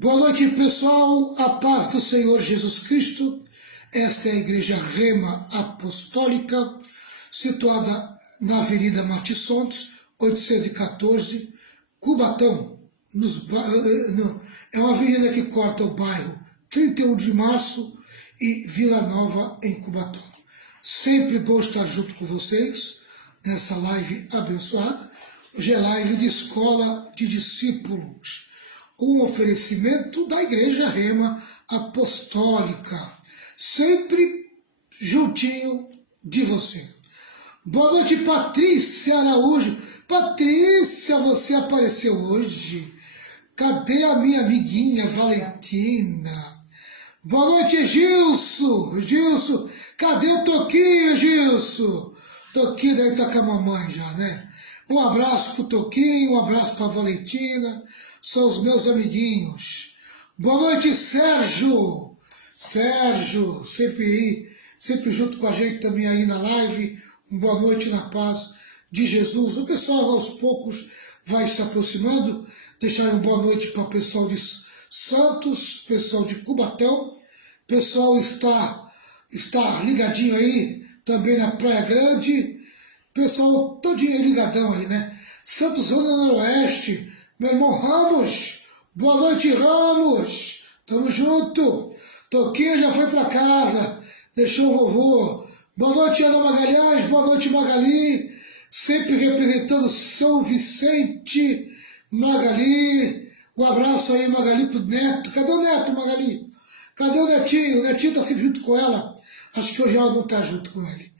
Boa noite, pessoal. A paz do Senhor Jesus Cristo. Esta é a Igreja Rema Apostólica, situada na Avenida Martins Santos, 814, Cubatão. É uma avenida que corta o bairro 31 de Março e Vila Nova, em Cubatão. Sempre bom estar junto com vocês nessa live abençoada. Hoje é live de Escola de Discípulos, um oferecimento da Igreja Rema Apostólica, sempre juntinho de você. Boa noite, Patrícia Araújo. Patrícia, você apareceu hoje. Cadê a minha amiguinha Valentina? Boa noite, Gilson. Gilson, cadê o Toquinho, Gilson? Toquinho daí tá com a mamãe já, né? Um abraço pro Toquinho, um abraço pra Valentina. São os meus amiguinhos. Boa noite, Sérgio. Sérgio, sempre junto com a gente também aí na live. Boa noite na paz de Jesus. O pessoal aos poucos vai se aproximando. Deixar uma boa noite para o pessoal de Santos, pessoal de Cubatão. O pessoal está ligadinho aí também na Praia Grande. Pessoal todinho ligadão aí, né? Santos, Zona Noroeste. Meu irmão Ramos, boa noite, Ramos, tamo junto. Toquinha já foi para casa, deixou o vovô. Boa noite, Ana Magalhães, boa noite, Magali, sempre representando São Vicente, Magali. Um abraço aí, Magali, pro Neto. Cadê o Neto, Magali? Cadê o Netinho? O Netinho tá sempre junto com ela, acho que hoje ela não tá junto com ele.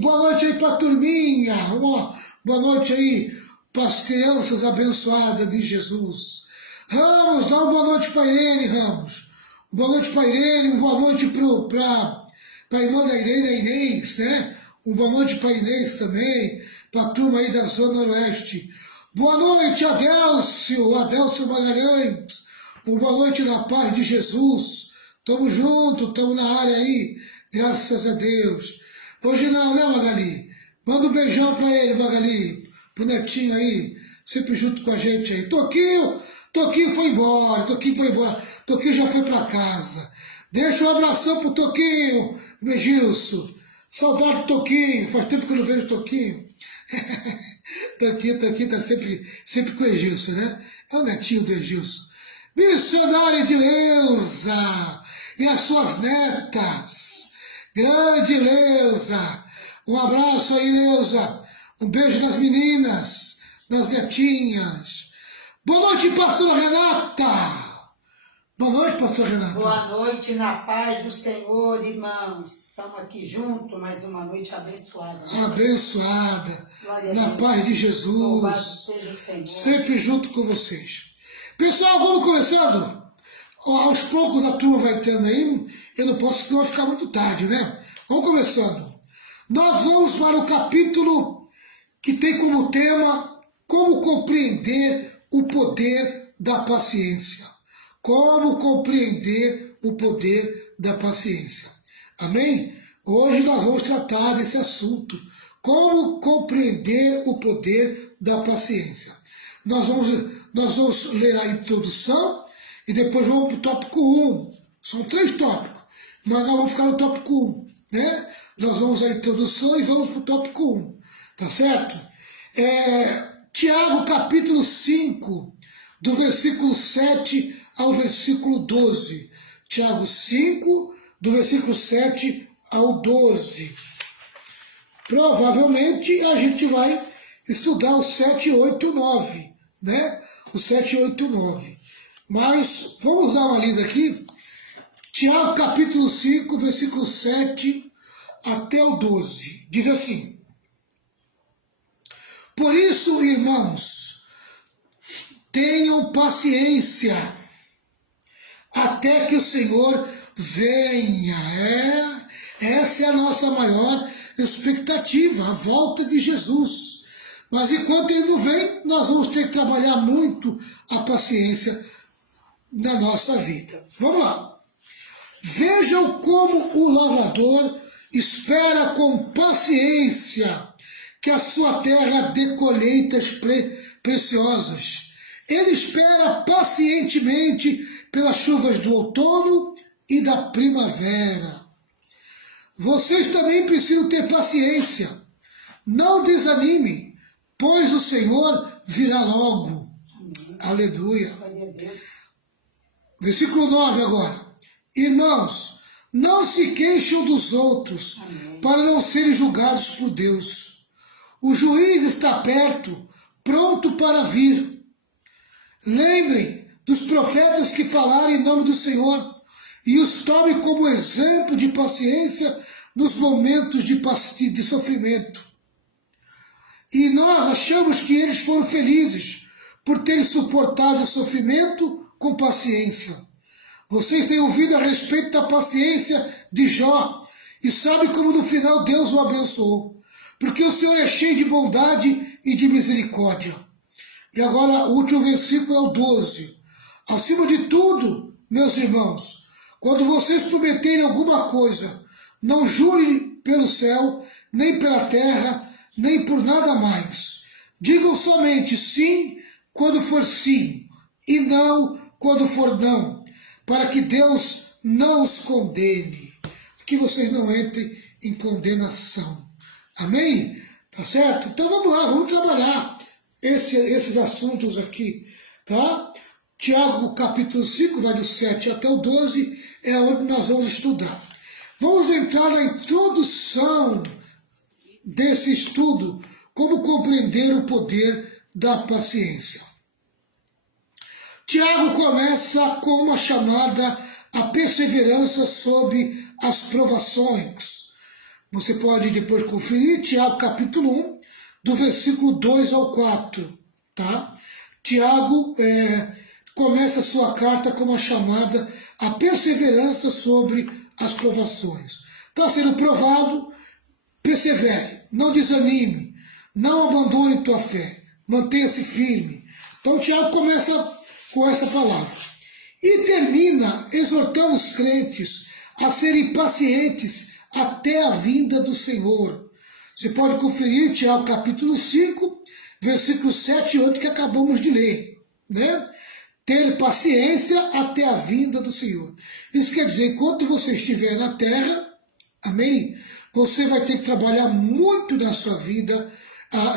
Boa noite aí pra turminha, boa noite aí para as crianças abençoadas de Jesus. Ramos, dá uma boa noite para Irene, Ramos. Boa noite para Irene, uma boa noite para a irmã da Irene, a Inês, né? Uma boa noite para Inês também, para a turma aí da Zona Oeste. Boa noite, Adélcio Magalhães. Uma boa noite na paz de Jesus. Tamo junto, tamo na área aí, graças a Deus. Hoje não, né, Magali? Manda um beijão para ele, Magali. Pro Netinho aí, sempre junto com a gente aí. Toquinho foi embora, Toquinho já foi para casa. Deixa um abração pro Toquinho, Gilson. Saudade do Toquinho, faz tempo que eu não vejo Toquinho. Toquinho tá sempre com o Egilson, né? É o netinho do Egilson. Missionária de Leusa e as suas netas. Grande Leusa. Um abraço aí, Leusa. Um beijo nas meninas, nas netinhas. Boa noite, pastora Renata. Boa noite, pastora Renata. Boa noite, na paz do Senhor, irmãos. Estamos aqui juntos, mais uma noite abençoada. Né? Abençoada. Na paz de Jesus. Louvado seja o Senhor. Sempre junto com vocês. Pessoal, vamos começando. Aos poucos a turma vai entrando aí. Eu não posso, senão vai ficar muito tarde, né? Vamos começando. Nós vamos para o capítulo que tem como tema como compreender o poder da paciência. Como compreender o poder da paciência. Amém? Hoje nós vamos tratar desse assunto. Como compreender o poder da paciência. Nós vamos ler a introdução e depois vamos para o tópico 1. São 3 tópicos, mas nós vamos ficar no tópico 1. Né? Nós vamos à introdução e vamos para o tópico 1. Tá certo? Tiago capítulo 5, do versículo 7 ao versículo 12. Tiago 5, do versículo 7 ao 12. Provavelmente a gente vai estudar o 7, 8, 9, né? O 7, 8, 9. Mas vamos dar uma lida aqui. Tiago capítulo 5, versículo 7 até o 12. Diz assim: por isso, irmãos, tenham paciência até que o Senhor venha. Essa é a nossa maior expectativa, a volta de Jesus. Mas enquanto ele não vem, nós vamos ter que trabalhar muito a paciência na nossa vida. Vamos lá. Vejam como o lavrador espera com paciência que a sua terra dê colheitas preciosas. Ele espera pacientemente pelas chuvas do outono e da primavera. Vocês também precisam ter paciência. Não desanimem, pois o Senhor virá logo. Aleluia. Glória a Deus. Versículo 9 agora. Irmãos, não se queixem dos outros, para não serem julgados por Deus. O juiz está perto, pronto para vir. Lembrem dos profetas que falaram em nome do Senhor e os tomem como exemplo de paciência nos momentos de sofrimento. E nós achamos que eles foram felizes por terem suportado o sofrimento com paciência. Vocês têm ouvido a respeito da paciência de Jó e sabem como no final Deus o abençoou, porque o Senhor é cheio de bondade e de misericórdia. E agora o último versículo é o 12. Acima de tudo, meus irmãos, quando vocês prometerem alguma coisa, não jurem pelo céu, nem pela terra, nem por nada mais. Digam somente sim quando for sim, e não quando for não, para que Deus não os condene, que vocês não entrem em condenação. Amém? Tá certo? Então vamos lá, vamos trabalhar esses assuntos aqui, tá? Tiago capítulo 5, vai do 7 até o 12, é onde nós vamos estudar. Vamos entrar na introdução desse estudo, como compreender o poder da paciência. Tiago começa com uma chamada à perseverança sob as provações. Você pode depois conferir Tiago capítulo 1, do versículo 2 ao 4. Tá? Tiago começa a sua carta com uma chamada à perseverança sobre as provações. Está sendo provado, persevere, não desanime, não abandone tua fé, mantenha-se firme. Então Tiago começa com essa palavra. E termina exortando os crentes a serem pacientes até a vinda do Senhor. Você pode conferir Tiago capítulo 5, versículos 7 e 8 que acabamos de ler. Né? Ter paciência até a vinda do Senhor. Isso quer dizer, enquanto você estiver na terra, amém? Você vai ter que trabalhar muito na sua vida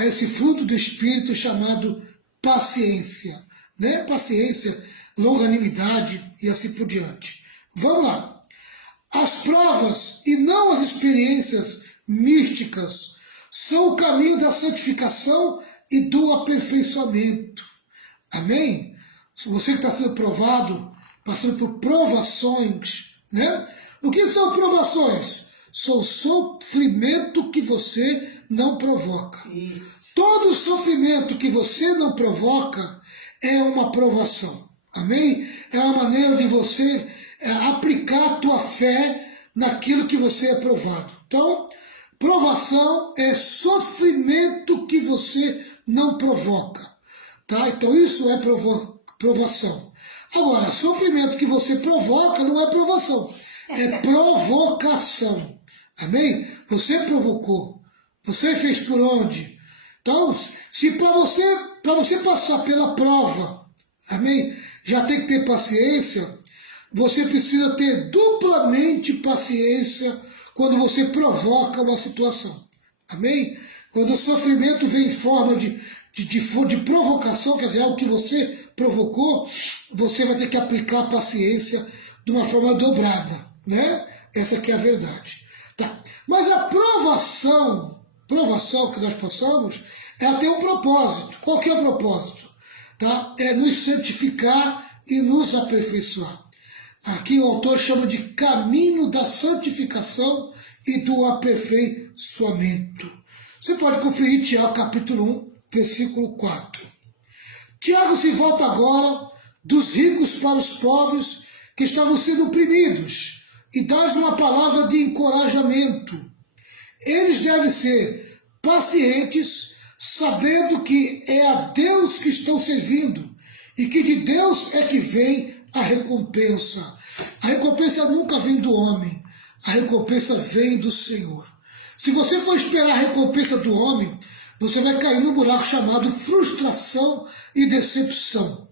esse fruto do Espírito chamado paciência. Né? Paciência, longanimidade e assim por diante. Vamos lá. As provas e não as experiências místicas são o caminho da santificação e do aperfeiçoamento. Amém? Se você que está sendo provado, passando por provações, né? O que são provações? São sofrimento que você não provoca. Isso. Todo sofrimento que você não provoca é uma provação. Amém? É uma maneira de você aplicar a tua fé naquilo que você é provado. Então, provação é sofrimento que você não provoca. Tá? Então, isso é provação. Agora, sofrimento que você provoca não é provação, é provocação. Amém? Você provocou. Você fez por onde? Então, se para você passar pela prova, amém? Já tem que ter paciência. Você precisa ter duplamente paciência quando você provoca uma situação. Amém? Quando o sofrimento vem em forma de provocação, quer dizer, algo que você provocou, você vai ter que aplicar a paciência de uma forma dobrada. Né? Essa aqui é a verdade. Tá. Mas a provação que nós passamos, ela tem um propósito. Qual que é o propósito? Tá? É nos santificar e nos aperfeiçoar. Aqui o autor chama de caminho da santificação e do aperfeiçoamento. Você pode conferir Tiago capítulo 1, versículo 4. Tiago se volta agora dos ricos para os pobres que estavam sendo oprimidos e dá uma palavra de encorajamento. Eles devem ser pacientes, sabendo que é a Deus que estão servindo e que de Deus é que vem a recompensa. A recompensa nunca vem do homem, a recompensa vem do Senhor. Se você for esperar a recompensa do homem, você vai cair no buraco chamado frustração e decepção.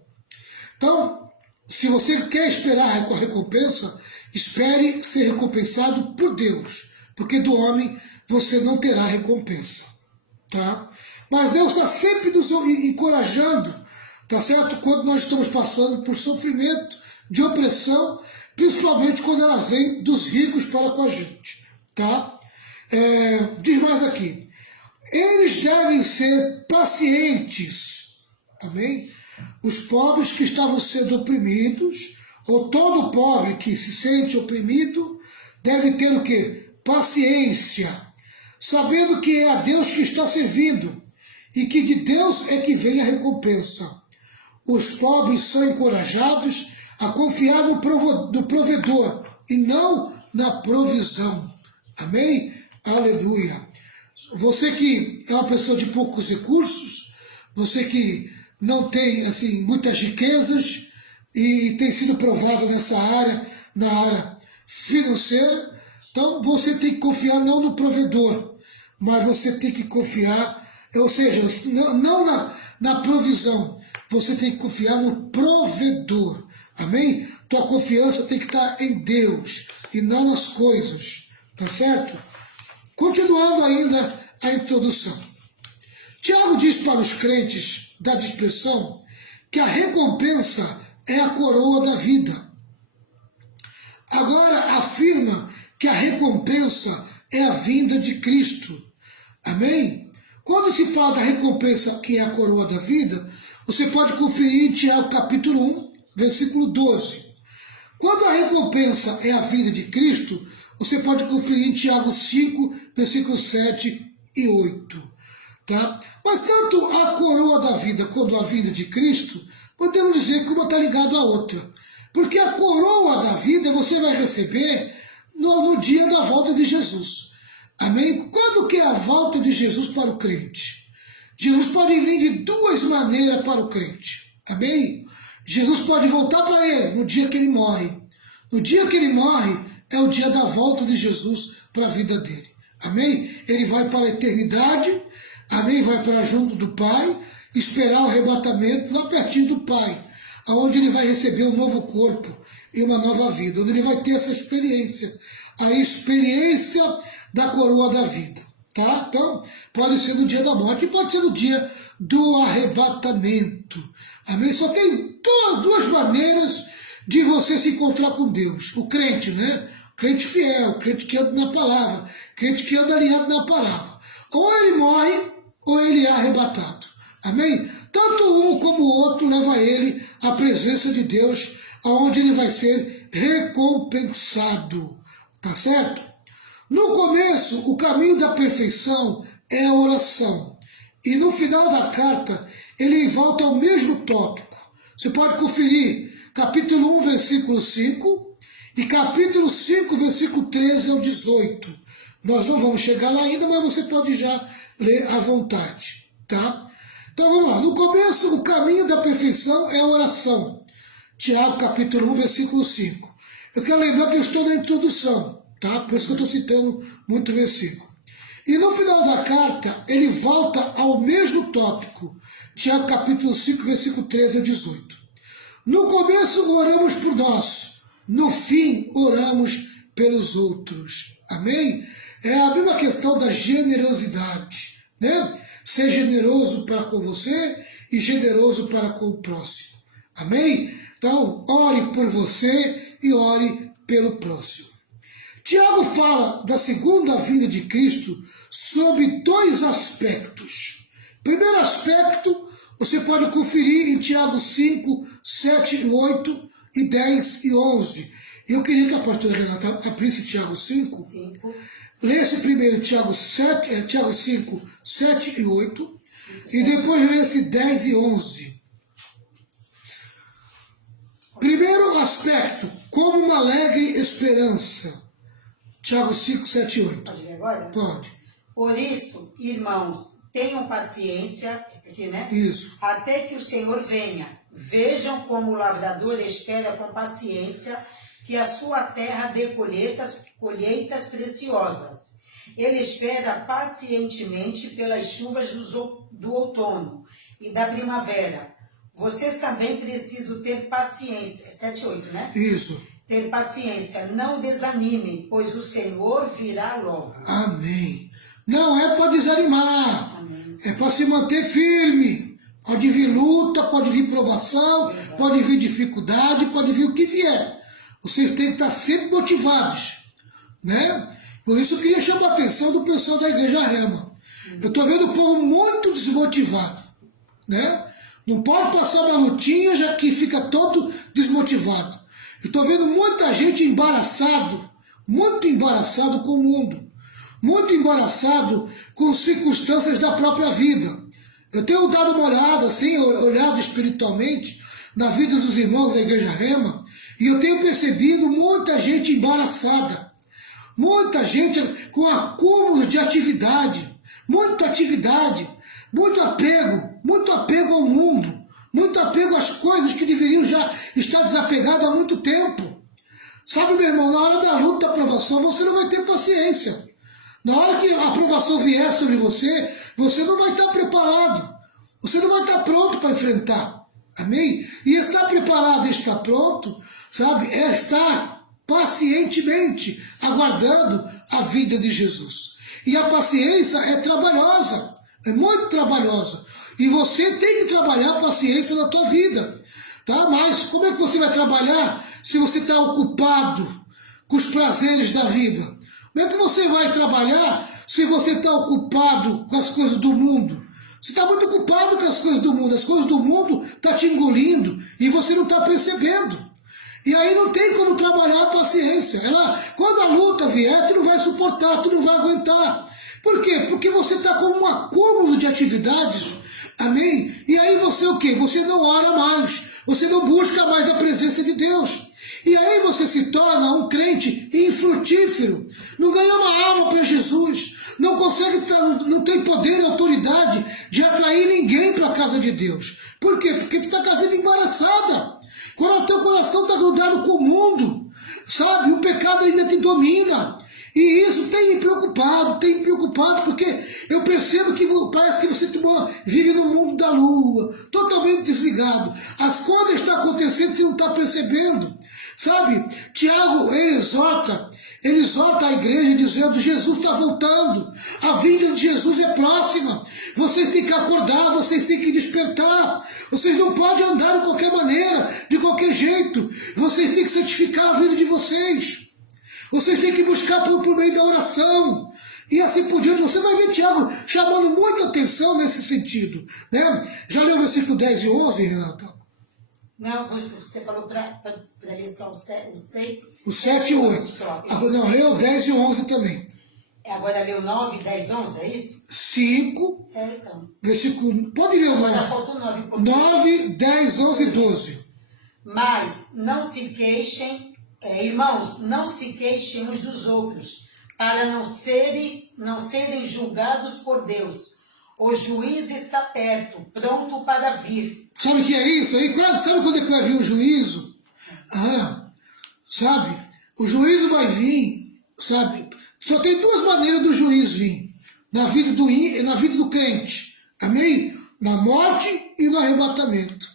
Então, se você quer esperar a recompensa, espere ser recompensado por Deus, porque do homem você não terá recompensa, tá? Mas Deus está sempre nos encorajando, tá certo? Quando nós estamos passando por sofrimento, de opressão, principalmente quando elas vêm dos ricos para com a gente, tá? Diz mais aqui, eles devem ser pacientes, amém? Os pobres que estavam sendo oprimidos, ou todo pobre que se sente oprimido, deve ter o quê? Paciência, sabendo que é a Deus que está servindo, e que de Deus é que vem a recompensa. Os pobres são encorajados a confiar no provedor, e não na provisão. Amém? Aleluia. Você que é uma pessoa de poucos recursos, você que não tem assim muitas riquezas e tem sido provado nessa área, na área financeira, então você tem que confiar não no provedor, mas você tem que confiar, ou seja, não na provisão, você tem que confiar no provedor. Amém? Tua confiança tem que estar em Deus e não nas coisas, tá certo? Continuando ainda a introdução. Tiago diz para os crentes da dispersão que a recompensa é a coroa da vida. Agora afirma que a recompensa é a vinda de Cristo. Amém? Quando se fala da recompensa que é a coroa da vida, você pode conferir em Tiago capítulo 1, versículo 12. Quando a recompensa é a vinda de Cristo, você pode conferir em Tiago 5, versículos 7 e 8. Tá? Mas tanto a coroa da vida quanto a vinda de Cristo, podemos dizer que uma está ligada à outra. Porque a coroa da vida você vai receber no dia da volta de Jesus. Amém? Quando que é a volta de Jesus para o crente? Jesus pode vir de duas maneiras para o crente. Amém? Jesus pode voltar para ele no dia que ele morre. No dia que ele morre é o dia da volta de Jesus para a vida dele. Amém? Ele vai para a eternidade, amém? Vai para junto do Pai, esperar o arrebatamento lá pertinho do Pai, onde ele vai receber um novo corpo e uma nova vida, onde ele vai ter essa experiência, a experiência da coroa da vida. Tá? Então, pode ser no dia da morte, pode ser no dia do arrebatamento. Amém? Só tem duas maneiras de você se encontrar com Deus. O crente, né? O crente fiel, o crente que anda na palavra, o crente que anda alinhado na palavra. Ou ele morre, ou ele é arrebatado. Amém? Tanto um como o outro leva ele à presença de Deus, aonde ele vai ser recompensado. Tá certo? No começo, o caminho da perfeição é a oração. E no final da carta, ele volta ao mesmo tópico. Você pode conferir capítulo 1, versículo 5 e capítulo 5, versículo 13 ao 18. Nós não vamos chegar lá ainda, mas você pode já ler à vontade. Tá? Então vamos lá. No começo, o caminho da perfeição é a oração. Tiago capítulo 1, versículo 5. Eu quero lembrar que eu estou na introdução. Tá? Por isso que eu estou citando muito versículo. E no final da carta, ele volta ao mesmo tópico. Tiago capítulo 5, versículo 13 a 18. No começo oramos por nós, no fim oramos pelos outros. Amém? É a mesma questão da generosidade, né? Ser generoso para com você e generoso para com o próximo. Amém? Então, ore por você e ore pelo próximo. Tiago fala da segunda vinda de Cristo sob dois aspectos. Primeiro aspecto, você pode conferir em Tiago 5, 7 e 8 e 10 e 11. Eu queria que a pastora Renata abrisse Tiago 5. Lesse primeiro Tiago 5, 7 e 8. E depois lesse 10 e 11. Primeiro aspecto, como uma alegre esperança. Tiago 5, 7 e 8. Pode ler agora? Pode. Por isso, irmãos, tenham paciência, esse aqui, né? Isso. Até que o Senhor venha. Vejam como o lavrador espera com paciência que a sua terra dê colheitas preciosas. Ele espera pacientemente pelas chuvas do outono e da primavera. Vocês também precisam ter paciência. É 7 e 8, né? Isso. Ter paciência, não desanimem, pois o Senhor virá logo. Amém. Não é para desanimar, Amém. é para se manter firme. Pode vir luta, pode vir provação, pode vir dificuldade, pode vir o que vier. Vocês têm que estar sempre motivados, né? Por isso eu queria chamar a atenção do pessoal da Igreja Rema. Eu estou vendo o povo muito desmotivado, né? Não pode passar uma lutinha já que fica todo desmotivado. Eu estou vendo muita gente muito embaraçado com o mundo, muito embaraçado com circunstâncias da própria vida. Eu tenho dado uma olhada, assim, olhado espiritualmente na vida dos irmãos da Igreja Rema, e eu tenho percebido muita gente embaraçada, muita gente com acúmulo de atividade, muito apego ao mundo, muito apego às coisas que deveriam já estar desapegadas há muito tempo. Sabe, meu irmão, na hora da luta, da aprovação, você não vai ter paciência. Na hora que a aprovação vier sobre você, você não vai estar preparado. Você não vai estar pronto para enfrentar. Amém? E estar preparado e estar pronto, sabe, é estar pacientemente aguardando a vinda de Jesus. E a paciência é trabalhosa, é muito trabalhosa. E você tem que trabalhar a paciência na tua vida. Tá? Mas como é que você vai trabalhar se você está ocupado com os prazeres da vida? Como é que você vai trabalhar se você está ocupado com as coisas do mundo? Você está muito ocupado com as coisas do mundo. As coisas do mundo estão te engolindo e você não está percebendo. E aí não tem como trabalhar a paciência. Quando a luta vier, tu não vai suportar, tu não vai aguentar. Por quê? Porque você está com um acúmulo de atividades. Amém? E aí você o quê? Você não ora mais. Você não busca mais a presença de Deus. E aí você se torna um crente infrutífero. Não ganha uma alma para Jesus. Não consegue, não tem poder e autoridade de atrair ninguém para a casa de Deus. Por quê? Porque tu está com a vida embaraçada. Quando o teu coração está grudado com o mundo, sabe? O pecado ainda te domina. E isso tem me preocupado, porque eu percebo que parece que você vive no mundo da lua, totalmente desligado. As coisas estão acontecendo e você não está percebendo. Sabe? Tiago, ele exorta a igreja dizendo: Jesus está voltando, a vinda de Jesus é próxima, vocês têm que acordar, vocês têm que despertar, vocês não podem andar de qualquer maneira, de qualquer jeito, vocês têm que santificar a vida de vocês, vocês têm que buscar por meio da oração, e assim por diante. Você vai ver Tiago chamando muita atenção nesse sentido, né? Já leu o versículo 10 e 11, Renata? Não, você falou para ler só o 6. O 7 e 8. Agora, não, leu o 10 e 11 também. Agora leu 9, 10, 11, é isso? 5. Então. Versículo. Pode ler o 9. Agora falta o 9. 9, 10, 11 e 12. Mas não se queixem, irmãos, não se queixem uns dos outros, para não serem julgados por Deus. O juiz está perto, pronto para vir. Sabe o que é isso aí? Sabe quando é que vai vir o juízo? Sabe? O juízo vai vir, sabe? Só tem duas maneiras do juízo vir. Na vida do crente. Amém? Na morte e no arrebatamento.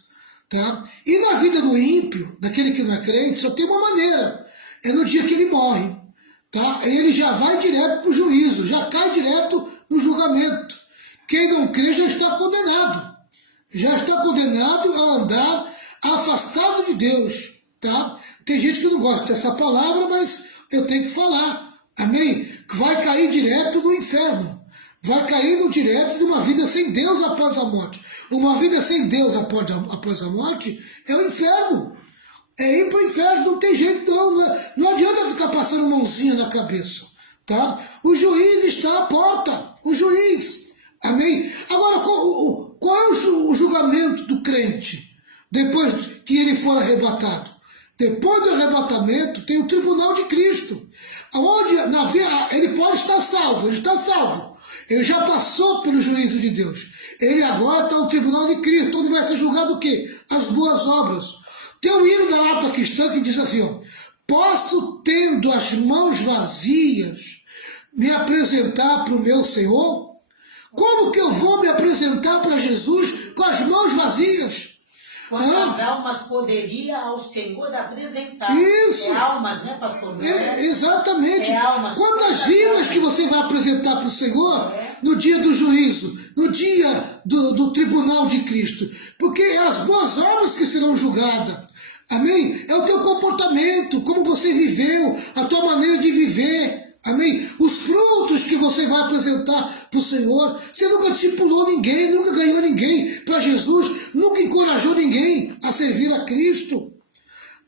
Tá? E na vida do ímpio, daquele que não é crente, só tem uma maneira. É no dia que ele morre. Tá? Ele já vai direto para o juízo, já cai direto no julgamento. Quem não crê já está condenado. Já está condenado a andar afastado de Deus. Tá? Tem gente que não gosta dessa palavra, mas eu tenho que falar. Amém? Vai cair direto no inferno. Vai cair no direto de uma vida sem Deus após a morte. Uma vida sem Deus após a morte é o inferno. É ir para o inferno, não tem jeito não. Não adianta ficar passando mãozinha na cabeça. Tá? O juiz está à porta. O juiz. Amém? Agora, qual é o julgamento do crente depois que ele for arrebatado? Depois do arrebatamento, tem o tribunal de Cristo, onde ele pode estar salvo, ele está salvo. Ele já passou pelo juízo de Deus. Ele agora está no tribunal de Cristo, onde vai ser julgado o quê? As boas obras. Tem um hino da harpa cristã que diz assim, ó: posso, tendo as mãos vazias, me apresentar para o meu Senhor? Como que eu vou me apresentar para Jesus com as mãos vazias? Quantas almas poderia ao Senhor apresentar? Isso. É almas, né, pastor? Exatamente. É almas. Quantas vidas que você vai apresentar para o Senhor no dia do juízo, no dia do tribunal de Cristo? Porque é as boas obras que serão julgadas. Amém? É o teu comportamento, como você viveu, a tua maneira de viver. Amém? Os frutos que você vai apresentar para o Senhor. Você nunca discipulou ninguém, nunca ganhou ninguém para Jesus, nunca encorajou ninguém a servir a Cristo.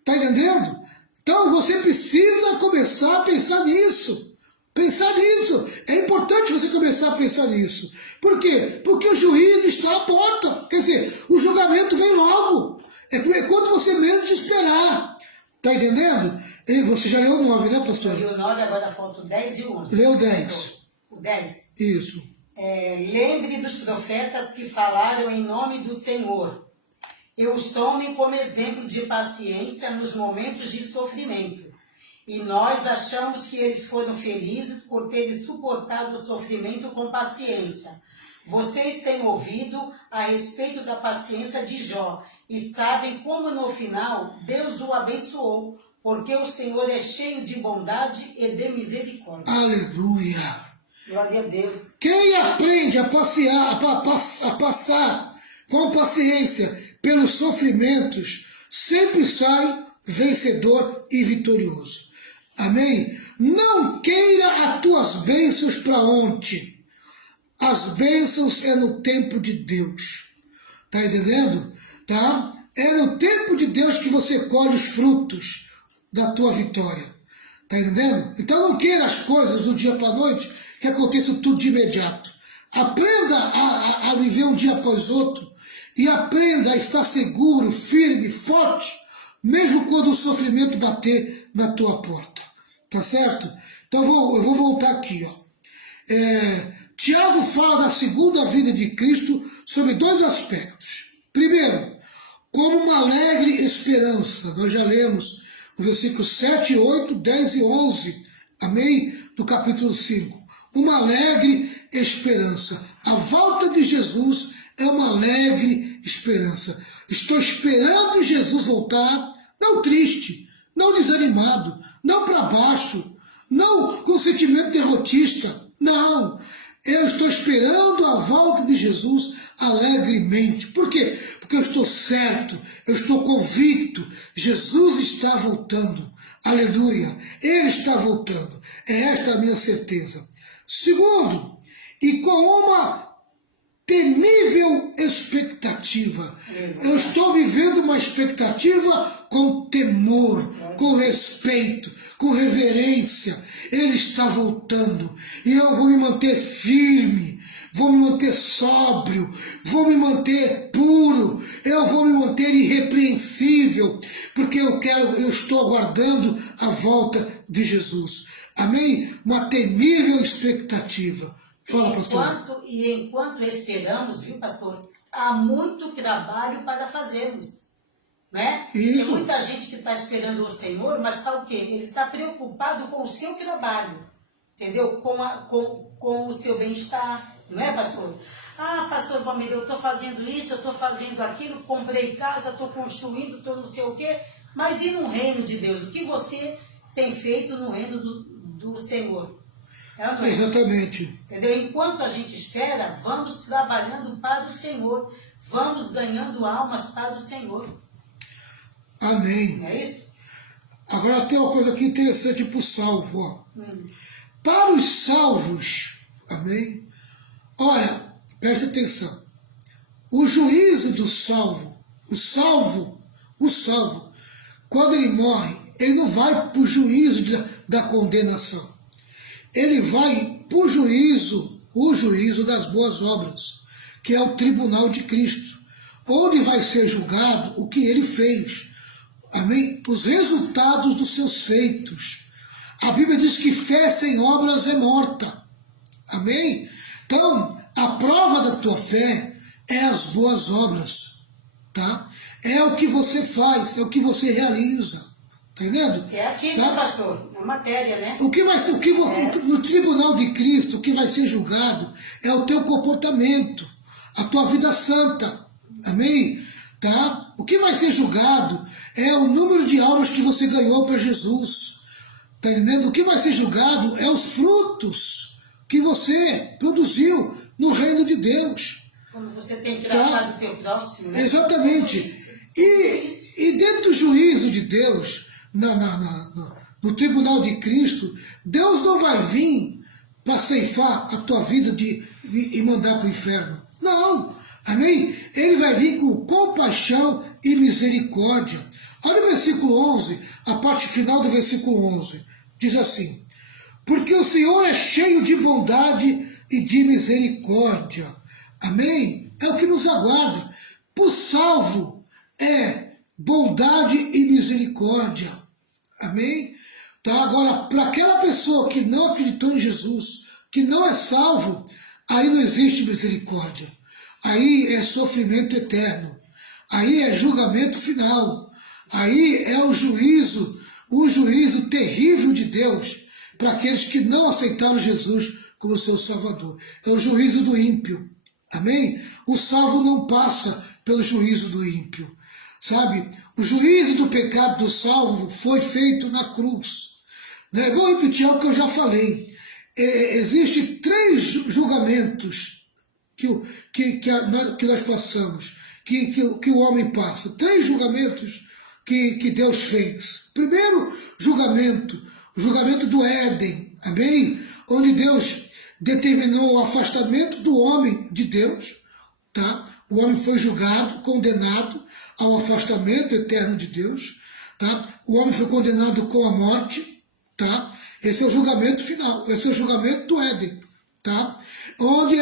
Está entendendo? Então você precisa começar a pensar nisso. Pensar nisso. É importante você começar a pensar nisso. Por quê? Porque o juiz está à porta. Quer dizer, o julgamento vem logo. É quando você menos esperar. Está entendendo? E você já leu o 9, né, pastor? Eu li o 9, agora faltam 10 e 11. Leu 10. O 10. Isso. Lembre dos profetas que falaram em nome do Senhor. E os tomem como exemplo de paciência nos momentos de sofrimento. E nós achamos que eles foram felizes por terem suportado o sofrimento com paciência. Vocês têm ouvido a respeito da paciência de Jó e sabem como no final Deus o abençoou, porque o Senhor é cheio de bondade e de misericórdia. Aleluia. Glória a Deus. Quem aprende a passar com paciência pelos sofrimentos, sempre sai vencedor e vitorioso. Amém? Não queira as tuas bênçãos para ontem. As bênçãos é no tempo de Deus. Tá entendendo? Tá? É no tempo de Deus que você colhe os frutos da tua vitória. Tá entendendo? Então não queira as coisas do dia para a noite que aconteça tudo de imediato. Aprenda a viver um dia após outro e aprenda a estar seguro, firme, forte, mesmo quando o sofrimento bater na tua porta. Tá certo? Então eu vou voltar aqui, ó. Tiago fala da segunda vinda de Cristo sobre dois aspectos. Primeiro, como uma alegre esperança. Nós já lemos o versículo 7, 8, 10 e 11, amém? Do capítulo 5. Uma alegre esperança. A volta de Jesus é uma alegre esperança. Estou esperando Jesus voltar, não triste, não desanimado, não para baixo, não com sentimento derrotista, não. Eu estou esperando a volta de Jesus alegremente. Por quê? Porque eu estou certo, eu estou convicto. Jesus está voltando. Aleluia. Ele está voltando. É esta a minha certeza. Segundo, e com uma temível expectativa. Eu estou vivendo uma expectativa com temor, com respeito, com reverência. Ele está voltando e eu vou me manter firme, vou me manter sóbrio, vou me manter puro, eu vou me manter irrepreensível, porque eu estou aguardando a volta de Jesus. Amém? Uma temível expectativa. Fala, pastor. Enquanto esperamos, viu, pastor, há muito trabalho para fazermos. Né? Tem muita gente que está esperando o Senhor, mas está o quê? Ele está preocupado com o seu trabalho, entendeu? Com o seu bem-estar, não é, pastor? Ah, pastor Valmir, eu estou fazendo isso, eu estou fazendo aquilo, comprei casa, estou construindo, estou não sei o quê, mas e no reino de Deus? O que você tem feito no reino do Senhor? Não é? Exatamente. Entendeu? Enquanto a gente espera, vamos trabalhando para o Senhor, vamos ganhando almas para o Senhor. Amém. É isso? Agora tem uma coisa aqui interessante para o salvo. Ó. Para os salvos, amém? Olha, presta atenção. O juízo do salvo, o salvo, quando ele morre, ele não vai para o juízo da condenação. Ele vai para o juízo das boas obras, que é o tribunal de Cristo, onde vai ser julgado o que ele fez. Amém? Os resultados dos seus feitos. A Bíblia diz que fé sem obras é morta. Amém? Então, a prova da tua fé é as boas obras. Tá? É o que você faz, é o que você realiza. Tá entendendo? É aqui, tá? né, pastor? É matéria, né? O que vai ser, no tribunal de Cristo, o que vai ser julgado é o teu comportamento, a tua vida santa. Amém? Tá? O que vai ser julgado é o número de almas que você ganhou para Jesus. Tá entendendo? O que vai ser julgado é os frutos que você produziu no reino de Deus. Como você tem tratado do teu próximo, né? Exatamente. E dentro do juízo de Deus, no tribunal de Cristo, Deus não vai vir para ceifar a tua vida e mandar para o inferno. Não. Amém? Ele vai vir com compaixão e misericórdia. Olha o versículo 11, a parte final do versículo 11. Diz assim: porque o Senhor é cheio de bondade e de misericórdia. Amém? É o que nos aguarda. Por salvo é bondade e misericórdia. Amém? Tá? Agora, para aquela pessoa que não acreditou em Jesus, que não é salvo, aí não existe misericórdia. Aí é sofrimento eterno. Aí é julgamento final. Aí é o juízo terrível de Deus para aqueles que não aceitaram Jesus como seu Salvador. É o juízo do ímpio. Amém? O salvo não passa pelo juízo do ímpio. Sabe? O juízo do pecado do salvo foi feito na cruz. Né? Vou repetir algo que eu já falei. Existem 3 julgamentos que nós passamos, que o homem passa. 3 julgamentos que Deus fez. Primeiro julgamento, o julgamento do Éden, amém? Onde Deus determinou o afastamento do homem de Deus, tá? O homem foi julgado, condenado ao afastamento eterno de Deus, tá? O homem foi condenado com a morte, tá? Esse é o julgamento final, esse é o julgamento do Éden, tá? Onde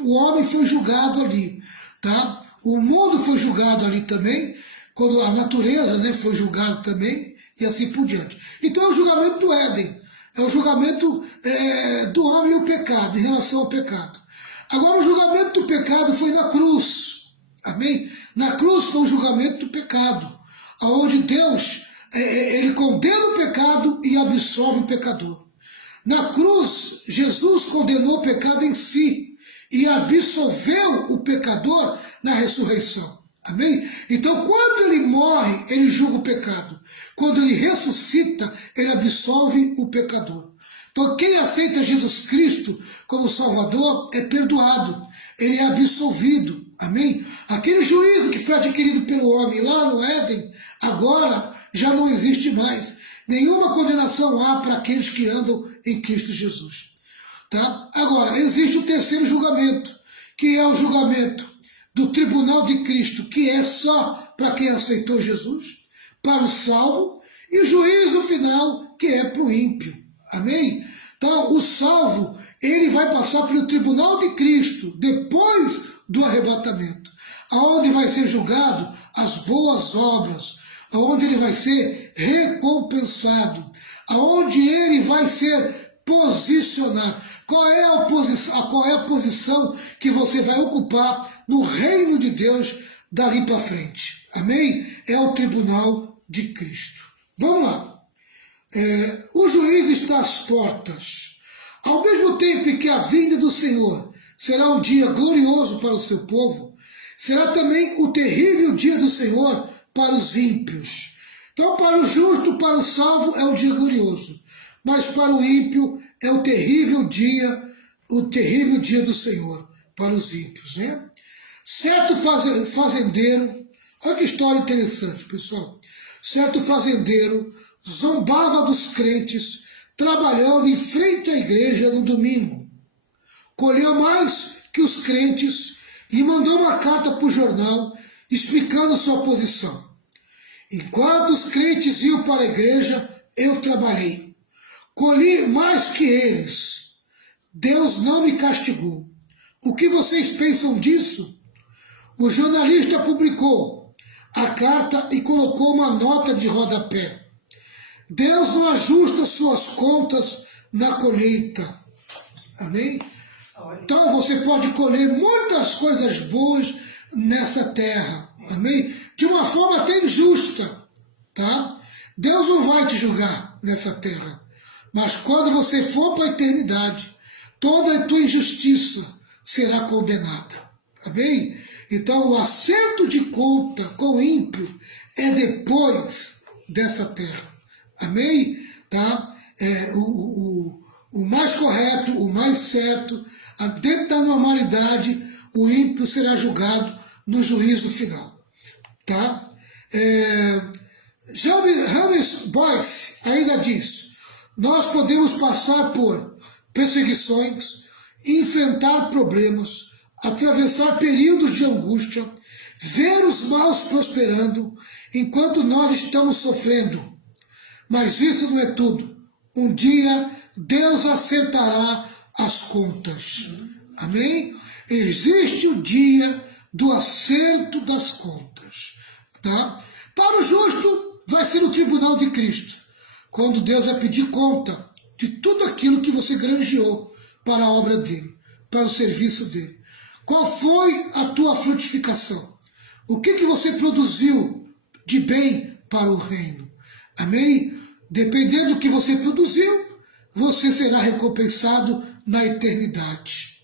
o homem foi julgado ali, tá? O mundo foi julgado ali também, quando a natureza, né, foi julgada também, e assim por diante. Então é o julgamento do Éden, é o julgamento do homem e o pecado, em relação ao pecado. Agora o julgamento do pecado foi na cruz, amém? Na cruz foi o julgamento do pecado, onde Deus, ele condena o pecado e absolve o pecador. Na cruz, Jesus condenou o pecado em si e absolveu o pecador na ressurreição. Amém? Então, quando ele morre, ele julga o pecado. Quando ele ressuscita, ele absolve o pecador. Então, quem aceita Jesus Cristo como Salvador é perdoado. Ele é absolvido. Amém? Aquele juízo que foi adquirido pelo homem lá no Éden, agora já não existe mais. Nenhuma condenação há para aqueles que andam em Cristo Jesus. Tá? Agora, existe o terceiro julgamento, que é o julgamento do tribunal de Cristo, que é só para quem aceitou Jesus, para o salvo, e o juízo final, que é para o ímpio. Amém? Então, o salvo, ele vai passar pelo tribunal de Cristo, depois do arrebatamento, aonde vai ser julgado as boas obras, aonde ele vai ser recompensado, aonde ele vai ser posicionado. Qual é a posição que você vai ocupar no reino de Deus dali para frente? Amém? É o tribunal de Cristo. Vamos lá. O juiz está às portas. Ao mesmo tempo que a vinda do Senhor será um dia glorioso para o seu povo, será também o terrível dia do Senhor para os ímpios. Então, para o justo, para o salvo, é um dia glorioso. Mas para o ímpio é o terrível dia do Senhor, para os ímpios, né? Certo fazendeiro, olha que história interessante, pessoal. Certo fazendeiro zombava dos crentes, trabalhando em frente à igreja no domingo. Colheu mais que os crentes e mandou uma carta para o jornal explicando sua posição. Enquanto os crentes iam para a igreja, eu trabalhei. Colhi mais que eles. Deus não me castigou. O que vocês pensam disso? O jornalista publicou a carta e colocou uma nota de rodapé. Deus não ajusta suas contas na colheita. Amém? Então você pode colher muitas coisas boas nessa terra. Amém? De uma forma até injusta. Tá? Deus não vai te julgar nessa terra, mas quando você for para a eternidade, toda a tua injustiça será condenada. Amém? Então o acerto de conta com o ímpio é depois dessa terra. Amém? Tá? O mais correto, o mais certo, dentro da normalidade, o ímpio será julgado no juízo final. Tá? James Boyce ainda diz: nós podemos passar por perseguições, enfrentar problemas, atravessar períodos de angústia, ver os maus prosperando enquanto nós estamos sofrendo. Mas isso não é tudo. Um dia Deus acertará as contas. Amém? Existe o dia do acerto das contas. Tá? Para o justo, vai ser o tribunal de Cristo, quando Deus vai pedir conta de tudo aquilo que você granjeou para a obra dele, para o serviço dele. Qual foi a tua frutificação? O que você produziu de bem para o reino? Amém? Dependendo do que você produziu, você será recompensado na eternidade.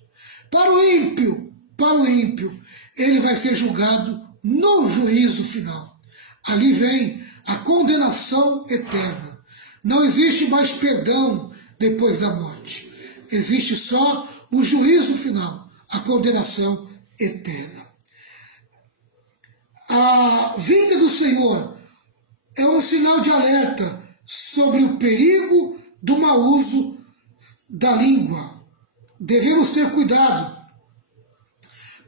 Para o ímpio, ele vai ser julgado no juízo final. Ali vem a condenação eterna. Não existe mais perdão depois da morte. Existe só o juízo final, a condenação eterna. A vinda do Senhor é um sinal de alerta sobre o perigo do mau uso da língua. Devemos ter cuidado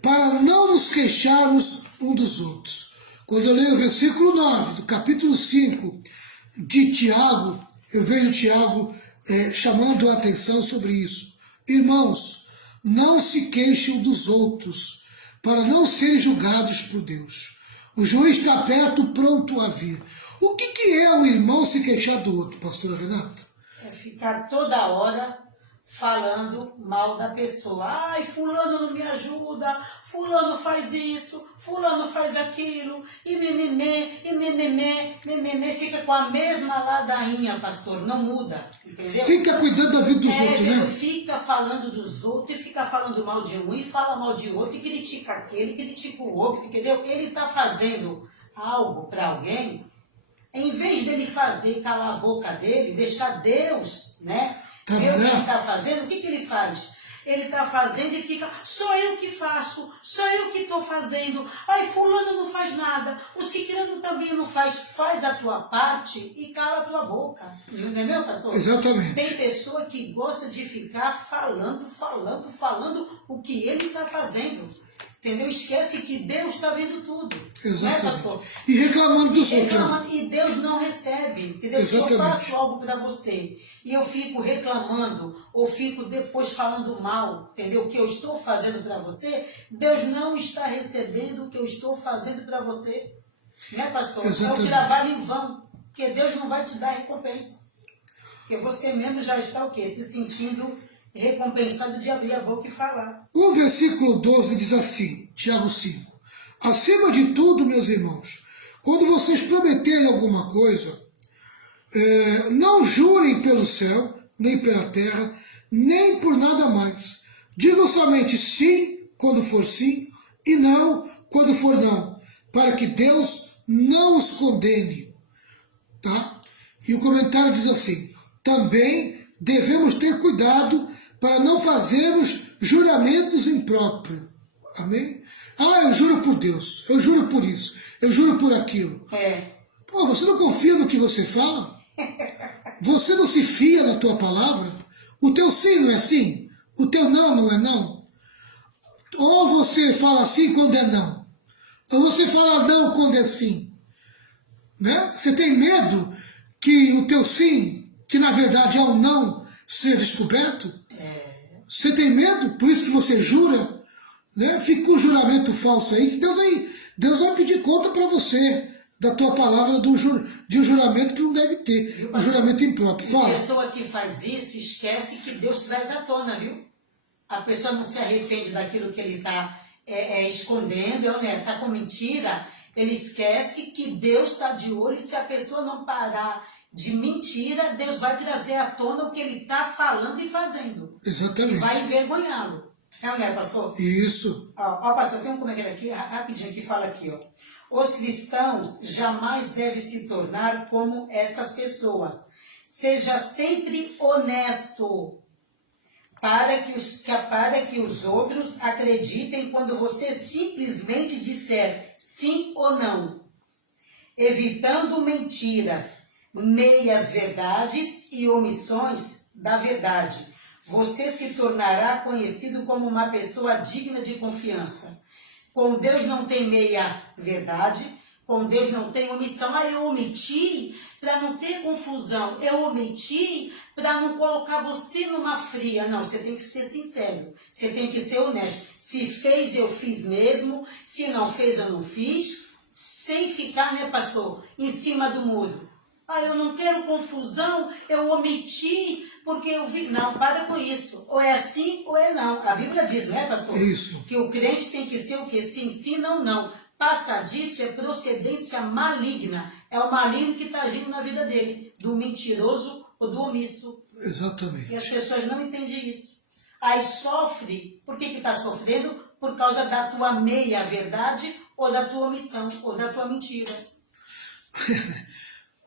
para não nos queixarmos um dos outros. Quando eu leio o versículo 9 do capítulo 5 de Tiago, eu vejo Tiago chamando a atenção sobre isso. Irmãos, não se queixem dos outros, para não serem julgados por Deus. O juiz está perto, pronto a vir. O que é o irmão se queixar do outro, pastora Renata? É ficar toda hora falando mal da pessoa. Ai, fulano não me ajuda, fulano faz isso, fulano faz aquilo, e mimimê, fica com a mesma ladainha, pastor, não muda, entendeu? Fica cuidando da vida dos outros, né? Fica falando dos outros, e fica falando mal de um, e fala mal de outro, e critica aquele, critica o outro, entendeu? Ele está fazendo algo para alguém, em vez dele fazer, calar a boca dele, deixar Deus, né? Ver o que ele está fazendo, o que ele faz? Ele está fazendo e fica, sou eu que faço, sou eu que estou fazendo, ai, fulano não faz nada, o ciclano também não faz a tua parte e cala a tua boca. Não é meu, pastor? Exatamente. Tem pessoa que gosta de ficar falando o que ele está fazendo. Entendeu? Esquece que Deus está vendo tudo. Exatamente. Né, pastor? E reclamando dos outros. E Deus não recebe. Entendeu? Exatamente. Se eu faço algo para você e eu fico reclamando ou fico depois falando mal, entendeu? O que eu estou fazendo para você, Deus não está recebendo o que eu estou fazendo para você. Né, pastor? Exatamente. É um trabalho em vão. Porque Deus não vai te dar recompensa. Porque você mesmo já está o quê? Se sentindo recompensado de abrir a boca e falar. O versículo 12 diz assim, Tiago 5. Acima de tudo, meus irmãos, quando vocês prometerem alguma coisa, não jurem pelo céu, nem pela terra, nem por nada mais. Digam somente sim, quando for sim, e não, quando for não, para que Deus não os condene. Tá? E o comentário diz assim, também devemos ter cuidado para não fazermos juramentos impróprios. Amém? Ah, eu juro por Deus, eu juro por isso, eu juro por aquilo. Pô, você não confia no que você fala? Você não se fia na tua palavra? O teu sim não é sim? O teu não é não? Ou você fala sim quando é não? Ou você fala não quando é sim? Né? Você tem medo que o teu sim, que na verdade é um não, seja descoberto? Você tem medo? Por isso que você jura? Né? Fica um juramento falso aí, que Deus vai pedir conta para você da tua palavra de um juramento que não deve ter, um juramento impróprio. Fala. A pessoa que faz isso esquece que Deus traz à tona, viu? A pessoa não se arrepende daquilo que ele está escondendo, está com mentira, Ele esquece que Deus está de olho e se a pessoa não parar de mentira, Deus vai trazer à tona o que ele está falando e fazendo. Exatamente. E vai envergonhá-lo. É ou não é, pastor? Isso. Ó, pastor, tem um comentário aqui, rapidinho, que fala aqui, ó. Os cristãos jamais devem se tornar como estas pessoas. Seja sempre honesto, para que os outros acreditem quando você simplesmente disser sim ou não, evitando mentiras, meias verdades e omissões da verdade. Você se tornará conhecido como uma pessoa digna de confiança. Com Deus não tem meia verdade, com Deus não tem omissão. Eu omiti para não ter confusão, eu omiti para não colocar você numa fria. Não, você tem que ser sincero, você tem que ser honesto. Se fez, eu fiz mesmo, se não fez, eu não fiz, sem ficar, né, pastor, em cima do muro. Eu não quero confusão, eu omiti porque eu vi. Não, para com isso. Ou é assim ou é não. A Bíblia diz, não é, pastor? Isso. Que o crente tem que ser o quê? Sim, sim, não, não. Passar disso é procedência maligna. É o maligno que está agindo na vida dele, do mentiroso ou do omisso. Exatamente. E as pessoas não entendem isso. Aí sofre. Por que está sofrendo? Por causa da tua meia-verdade ou da tua omissão ou da tua mentira.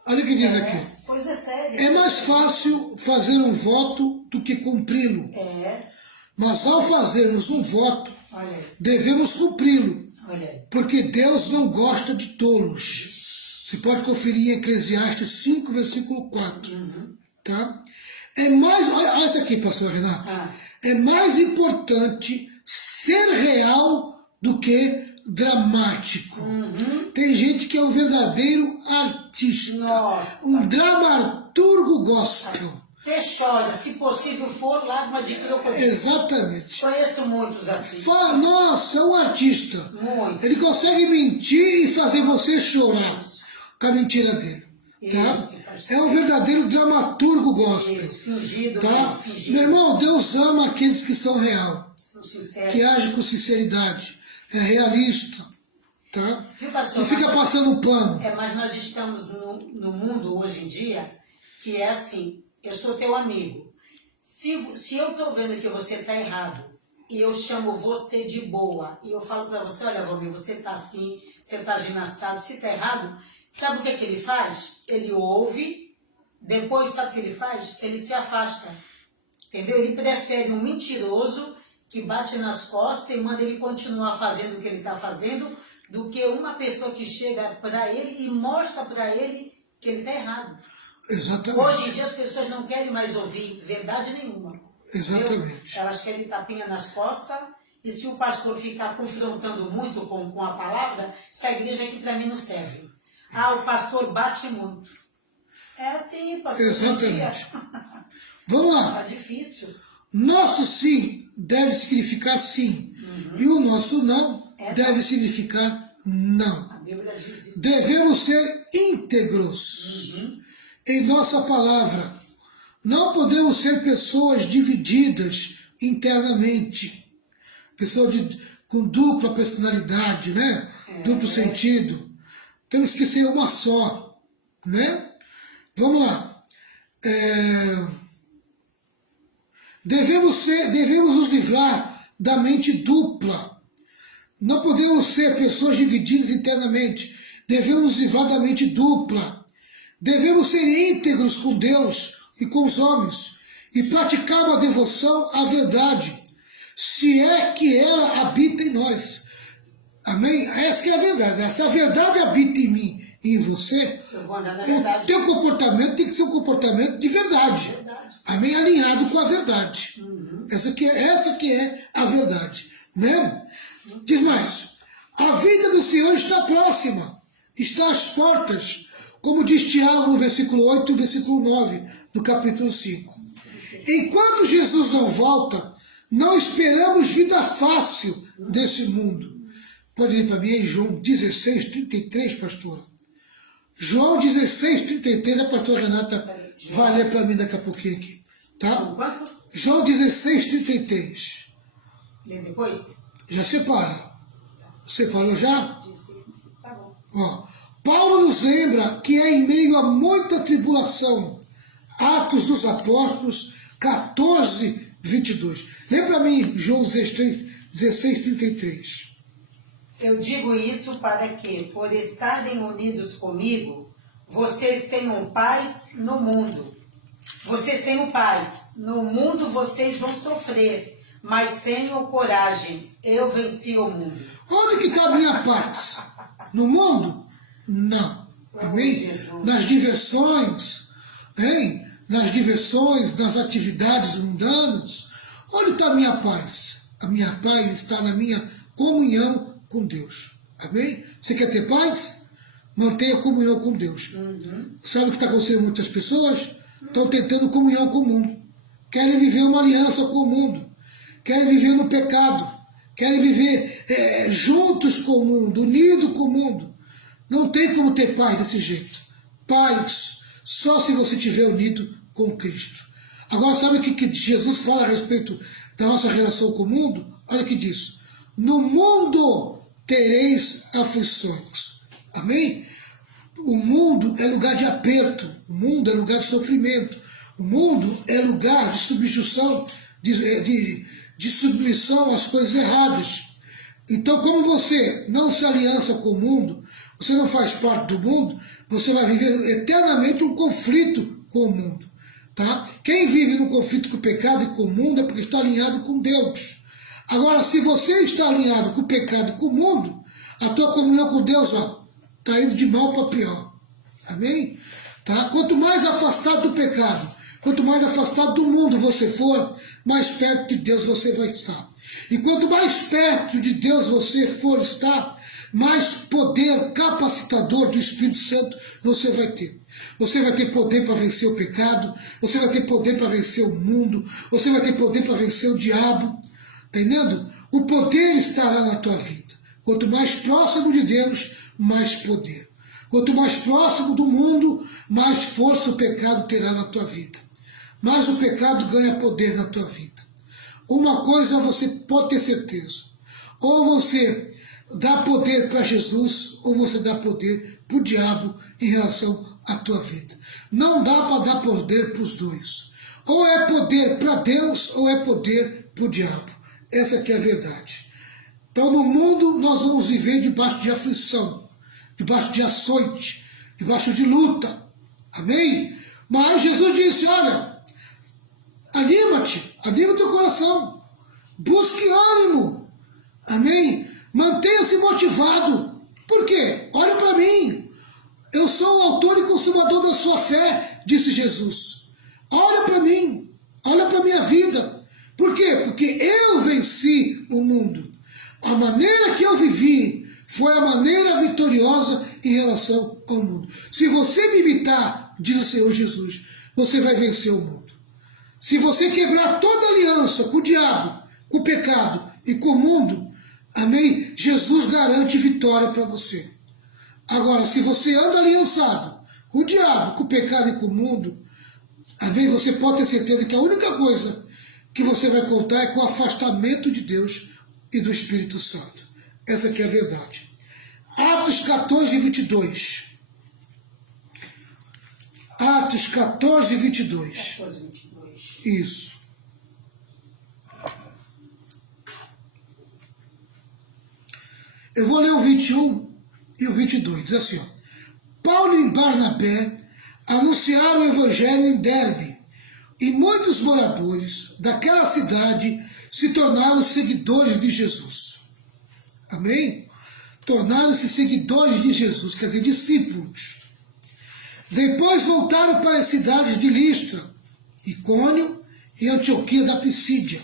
Olha o que diz aqui. Coisa séria. É mais fácil fazer um voto do que cumpri-lo. Mas ao fazermos um voto, devemos cumpri-lo. Porque Deus não gosta de tolos. Você pode conferir em Eclesiastes 5, versículo 4. Tá? Olha essa aqui, pastor Renato. É mais importante ser real do que dramático. Tem gente que é um verdadeiro artista. Nossa. Um dramaturgo gospel. Até chora, se possível for, lágrima de crocodilo. Exatamente. Conheço muitos assim. Nossa, um artista. Muito. Ele consegue mentir e fazer você chorar com a mentira dele. Tá? É um verdadeiro dramaturgo gospel. Isso, fingido, tá? fingido. Meu irmão, Deus ama aqueles que são real. São sinceros. Que agem com sinceridade. É realista. Tá? Viu, pastor? Não fica passando pano. Mas nós estamos no mundo hoje em dia que é assim, eu sou teu amigo. Se eu estou vendo que você está errado e eu chamo você de boa e eu falo para você, olha, Valmir, você está assim, você está agindo assado, se está errado, sabe o que ele faz? Ele ouve, depois sabe o que ele faz? Ele se afasta. Entendeu? Ele prefere um mentiroso que bate nas costas e manda ele continuar fazendo o que ele está fazendo, do que uma pessoa que chega para ele e mostra para ele que ele está errado. Exatamente. Hoje em dia as pessoas não querem mais ouvir verdade nenhuma. Exatamente. Entendeu? Elas querem tapinha nas costas, e se o pastor ficar confrontando muito com a palavra, essa igreja aqui para mim não serve. O pastor bate muito. É assim, pastor. Exatamente. Vamos lá. Tá difícil. Nosso sim deve significar sim. E o nosso não deve significar não. A Bíblia diz isso. Devemos ser íntegros em nossa palavra. Não podemos ser pessoas divididas internamente. Pessoas com dupla personalidade, né? Duplo sentido. Temos que ser uma só, né? Vamos lá. Devemos nos livrar da mente dupla. Não podemos ser pessoas divididas internamente. Devemos nos livrar da mente dupla. Devemos ser íntegros com Deus e com os homens e praticar uma devoção à verdade, se é que ela habita em nós. Amém? Essa que é a verdade. Essa a verdade habita em mim e em você. O teu comportamento tem que ser um comportamento de verdade. Amém? Alinhado com a verdade. Essa que é a verdade. Né? Diz mais. A vida do Senhor está próxima. Está às portas. Como diz Tiago no versículo 8 e versículo 9 do capítulo 5. Enquanto Jesus não volta, não esperamos vida fácil desse mundo. Pode ir para mim aí, João 16, 33, pastora. João 16, 33, a pastora Renata vai ler para mim daqui a pouquinho aqui. Tá? João 16, 33. Lê depois? Já separa. Separou já? Tá bom. Ó, Paulo nos lembra que é em meio a muita tribulação. Atos dos Apóstolos 14, 22. Lê para mim, João 16, 33. Eu digo isso para que, por estarem unidos comigo, vocês tenham paz no mundo. Vocês tenham paz. No mundo vocês vão sofrer, mas tenham coragem. Eu venci o mundo. Onde que está a minha paz? No mundo? Não. Amém? Nas diversões, hein? Nas diversões, nas atividades mundanas. Onde está a minha paz? A minha paz está na minha comunhão com Deus. Amém? Você quer ter paz? Mantenha comunhão com Deus. Sabe o que está acontecendo com muitas pessoas? Estão tentando comunhão com o mundo. Querem viver uma aliança com o mundo. Querem viver no pecado. Querem viver juntos com o mundo, unidos com o mundo. Não tem como ter paz desse jeito. Paz só se você estiver unido com Cristo. Agora, sabe o que Jesus fala a respeito da nossa relação com o mundo? Olha o que diz. No mundo tereis aflições. Amém? O mundo é lugar de aperto. O mundo é lugar de sofrimento. O mundo é lugar de subjugação, de submissão às coisas erradas. Então, como você não se aliança com o mundo, você não faz parte do mundo, você vai viver eternamente um conflito com o mundo. Tá? Quem vive no conflito com o pecado e com o mundo é porque está alinhado com Deus. Agora, se você está alinhado com o pecado e com o mundo, a tua comunhão com Deus está indo de mal para pior. Amém? Tá? Quanto mais afastado do pecado, quanto mais afastado do mundo você for, mais perto de Deus você vai estar. E quanto mais perto de Deus você for estar, mais poder capacitador do Espírito Santo você vai ter. Você vai ter poder para vencer o pecado, você vai ter poder para vencer o mundo, você vai ter poder para vencer o diabo. Está entendendo? O poder estará na tua vida. Quanto mais próximo de Deus, mais poder. Quanto mais próximo do mundo, mais força o pecado terá na tua vida. Mais o pecado ganha poder na tua vida. Uma coisa você pode ter certeza. Ou você dá poder para Jesus, ou você dá poder para o diabo em relação à tua vida. Não dá para dar poder para os dois. Ou é poder para Deus, ou é poder para o diabo. Essa que é a verdade. Então no mundo nós vamos viver debaixo de aflição, debaixo de açoite, debaixo de luta. Amém? Mas Jesus disse, olha, anima-te, anima o teu coração, busque ânimo. Amém? Mantenha-se motivado. Por quê? Olha para mim. Eu sou o autor e consumador da sua fé, disse Jesus. Olha para mim, olha para a minha vida. Por quê? Porque eu venci o mundo. A maneira que eu vivi foi a maneira vitoriosa em relação ao mundo. Se você me imitar, diz o Senhor Jesus, você vai vencer o mundo. Se você quebrar toda aliança com o diabo, com o pecado e com o mundo, amém? Jesus garante vitória para você. Agora, se você anda aliançado com o diabo, com o pecado e com o mundo, amém? Você pode ter certeza que a única coisa que você vai contar é com o afastamento de Deus e do Espírito Santo. Essa aqui é a verdade. Atos 14, 22. Atos 14, 22. 14, 22. Isso. Eu vou ler o 21 e o 22. Diz assim, ó. Paulo e Barnabé anunciaram o evangelho em Derbe, e muitos moradores daquela cidade se tornaram seguidores de Jesus. Amém? Tornaram-se seguidores de Jesus, quer dizer, discípulos. Depois voltaram para as cidades de Listra, Icônio e Antioquia da Pisídia.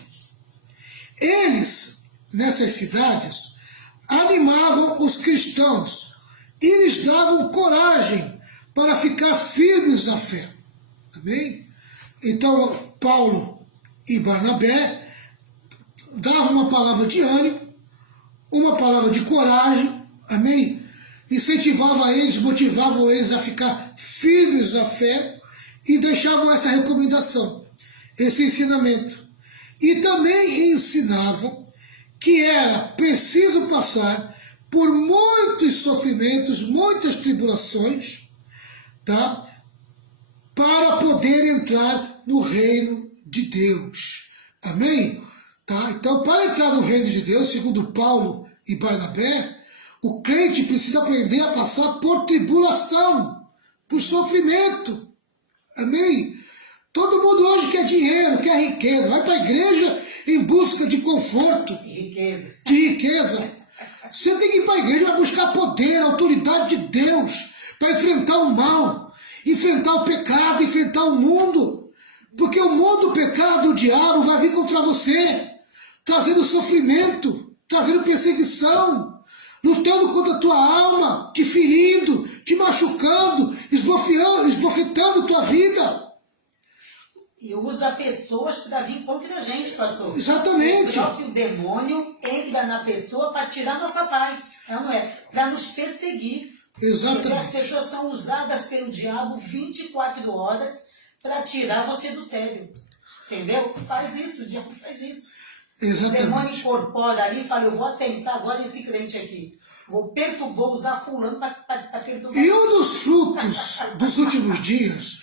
Eles, nessas cidades, animavam os cristãos e lhes davam coragem para ficar firmes na fé. Amém? Então, Paulo e Barnabé davam uma palavra de ânimo, uma palavra de coragem, amém? Incentivavam eles, motivavam eles a ficar firmes na fé e deixavam essa recomendação, esse ensinamento. E também ensinavam que era preciso passar por muitos sofrimentos, muitas tribulações, tá? Para poder entrar no reino de Deus. Amém? Tá? Então, para entrar no reino de Deus, segundo Paulo e Barnabé, o crente precisa aprender a passar por tribulação, por sofrimento. Amém? Todo mundo hoje quer dinheiro, quer riqueza, vai para a igreja em busca de conforto, de riqueza. Você tem que ir para a igreja para buscar poder, autoridade de Deus, para enfrentar o mal, enfrentar o pecado, enfrentar o mundo. Porque o mundo, o pecado, o diabo vai vir contra você, trazendo sofrimento, trazendo perseguição, lutando contra a tua alma, te ferindo, te machucando, esbofetando tua vida. E usa pessoas para vir contra a gente, pastor. Exatamente. O próprio demônio entra na pessoa para tirar nossa paz, não é? Para nos perseguir. Exatamente. Porque as pessoas são usadas pelo diabo 24 horas para tirar você do sério. Entendeu? Faz isso, o diabo faz isso. Exatamente. O demônio incorpora ali e fala, eu vou atentar agora esse crente aqui. Vou usar fulano para perturbar. E um dos frutos dos últimos dias,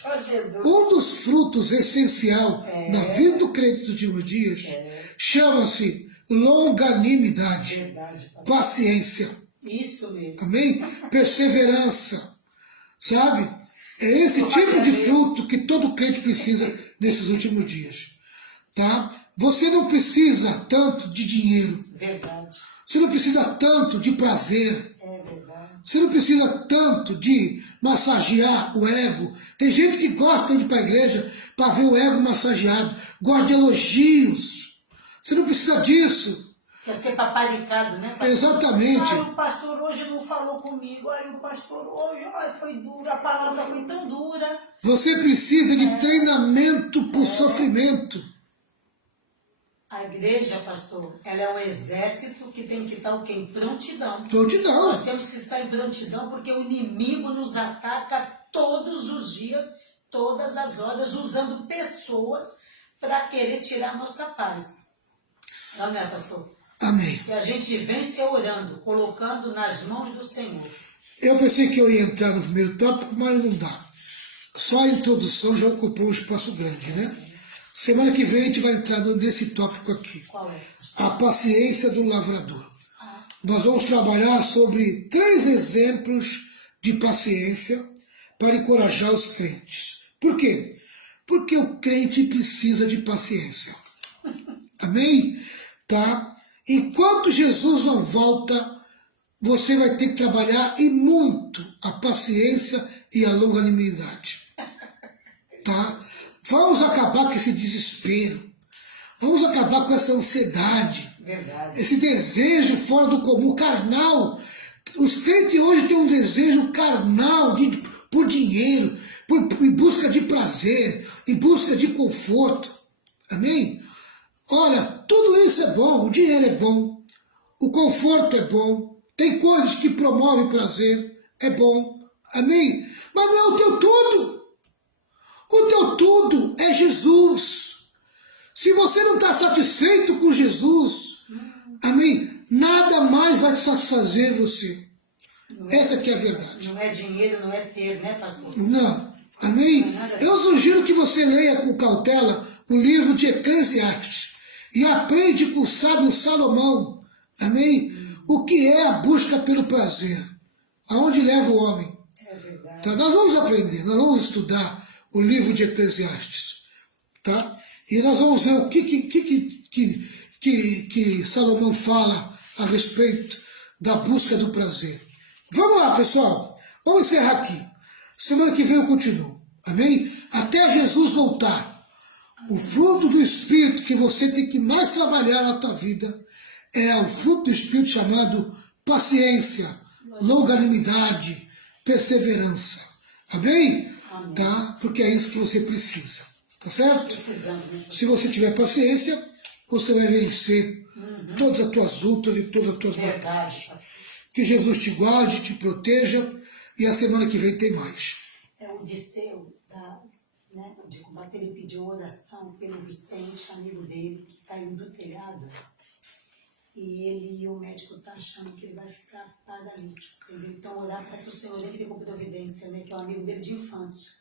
um dos frutos essencial na vida do crente dos últimos dias, chama-se longanimidade, Verdade, paciência. Isso mesmo. Amém? Perseverança. Sabe? É esse tipo de fruto que todo crente precisa nesses últimos dias. Tá? Você não precisa tanto de dinheiro. Verdade. Você não precisa tanto de prazer. É verdade. Você não precisa tanto de massagear o ego. Tem gente que gosta de ir para a igreja para ver o ego massageado. Gosta de elogios. Você não precisa disso. Quer ser paparicado, né, pastor? Exatamente. Ai, o pastor hoje não falou comigo. Ai, o pastor hoje foi duro. A palavra foi tão dura. Você precisa de treinamento por sofrimento. A igreja, pastor, ela é um exército que tem que estar o quê? Em prontidão. Prontidão. Nós temos que estar em prontidão porque o inimigo nos ataca todos os dias, todas as horas, usando pessoas para querer tirar nossa paz. Não é, pastor? Amém. Que a gente vence orando, colocando nas mãos do Senhor. Eu pensei que eu ia entrar no primeiro tópico, mas não dá. Só a introdução já ocupou um espaço grande, né? Semana que vem a gente vai entrar nesse tópico aqui. Qual é? A paciência do lavrador. Nós vamos trabalhar sobre 3 exemplos de paciência para encorajar os crentes. Por quê? Porque o crente precisa de paciência. Amém? Tá? Enquanto Jesus não volta, você vai ter que trabalhar e muito a paciência e a longanimidade. Tá? Vamos acabar com esse desespero. Vamos acabar com essa ansiedade. Verdade. Esse desejo fora do comum, carnal. Os crentes hoje têm um desejo carnal por dinheiro, em busca de prazer, em busca de conforto. Amém? Olha, tudo isso é bom, o dinheiro é bom, o conforto é bom, tem coisas que promovem prazer, é bom. Amém? Mas não é o teu tudo. O teu tudo é Jesus. Se você não está satisfeito com Jesus, amém? Nada mais vai satisfazer você. Essa que é a verdade. Não é dinheiro, não é ter, né, pastor? Não. Amém? Eu sugiro que você leia com cautela o livro de Eclesiastes e aprende com o sábio Salomão. Amém? O que é a busca pelo prazer? Aonde leva o homem? É verdade. Tá? Nós vamos aprender, nós vamos estudar o livro de Eclesiastes, tá? E nós vamos ver o que Salomão fala a respeito da busca do prazer. Vamos lá, pessoal. Vamos encerrar aqui. Semana que vem eu continuo. Amém? Até Jesus voltar. O fruto do Espírito que você tem que mais trabalhar na tua vida é o fruto do Espírito chamado paciência, longanimidade, perseverança. Amém? Amém. Tá? Porque é isso que você precisa. Tá certo? Precisamos, né? Se você tiver paciência, você vai vencer todas as tuas lutas e todas as tuas batalhas. Verdade, pastor. Que Jesus te guarde, te proteja e a semana que vem tem mais. É o Disseu, né, de combate, ele pediu oração pelo Vicente, amigo dele, que caiu do telhado. e o médico está achando que ele vai ficar paralítico, entendeu? Então, orar para que o Senhor ele dê com providência, né? Que é um amigo dele de infância.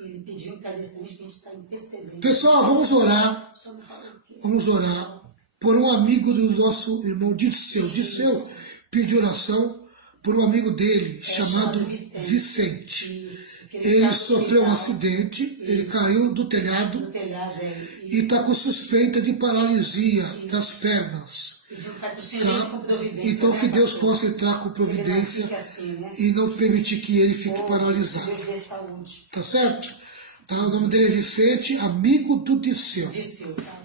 Ele pediu encarecidamente para a gente estar intercedendo. Pessoal, vamos orar. Só me fala o quê? Vamos orar por um amigo do nosso irmão Dirceu. Dirceu pediu oração por um amigo dele chamado Vicente. Isso, que Ele sofreu um acidente, ele caiu do telhado e está com suspeita de paralisia das pernas. Então que Deus possa entrar com providência e não permitir que ele fique paralisado. Tá certo? Tá? O nome dele é Vicente, amigo do Dirceu.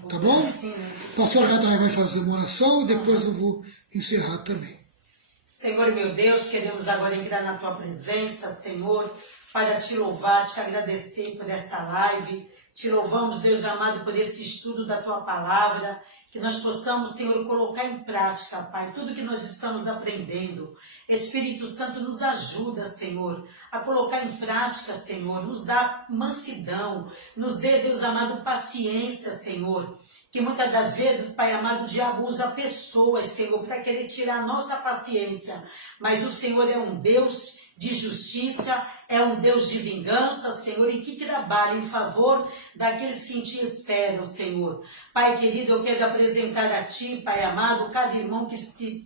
Tá bom? O pastor Agatha vai fazer uma oração e depois eu vou encerrar também. Senhor meu Deus, queremos agora entrar na tua presença, Senhor, para te louvar, te agradecer por esta live. Te louvamos, Deus amado, por esse estudo da tua palavra, que nós possamos, Senhor, colocar em prática, Pai, tudo que nós estamos aprendendo. Espírito Santo, nos ajuda, Senhor, a colocar em prática, Senhor, nos dá mansidão, nos dê, Deus amado, paciência, Senhor. Que muitas das vezes, Pai amado, o diabo usa pessoas, Senhor, para querer tirar a nossa paciência. Mas o Senhor é um Deus de justiça, é um Deus de vingança, Senhor, e que trabalha em favor daqueles que em Ti esperam, Senhor. Pai querido, eu quero apresentar a Ti, Pai amado, cada irmão que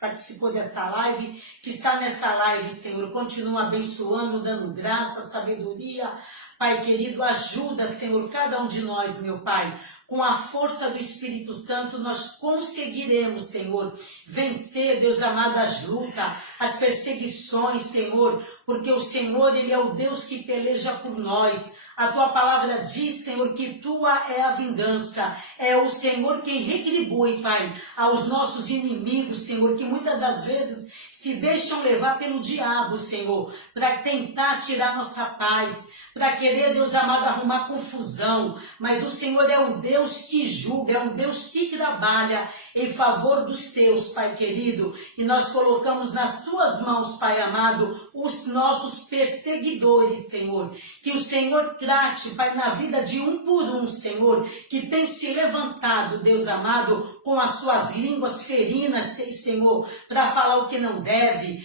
participou desta live, que está nesta live, Senhor, continua abençoando, dando graça, sabedoria. Pai querido, ajuda, Senhor, cada um de nós, meu Pai. Com a força do Espírito Santo, nós conseguiremos, Senhor, vencer, Deus amado, as lutas, as perseguições, Senhor, porque o Senhor, Ele é o Deus que peleja por nós. A Tua palavra diz, Senhor, que Tua é a vingança. É o Senhor quem retribui, Pai, aos nossos inimigos, Senhor, que muitas das vezes se deixam levar pelo diabo, Senhor, para tentar tirar nossa paz, para querer, Deus amado, arrumar confusão. Mas o Senhor é um Deus que julga, é um Deus que trabalha em favor dos teus, Pai querido. E nós colocamos nas tuas mãos, Pai amado, os nossos perseguidores, Senhor. Que o Senhor trate, Pai, na vida de um por um, Senhor, que tem se levantado, Deus amado, com as suas línguas ferinas, Senhor, para falar o que não deve,